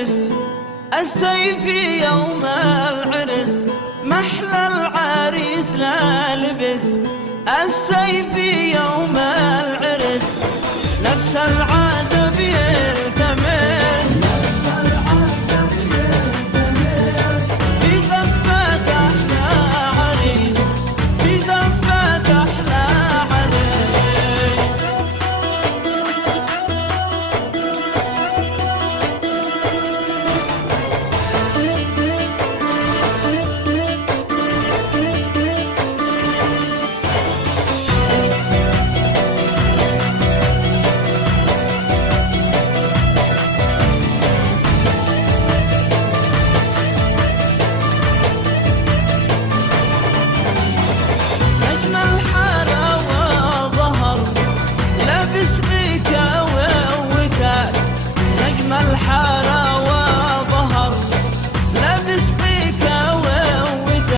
لبس السيف يوم العرس، محلى العريس لا لبس السيف يوم العرس، نفس العازب يلتمس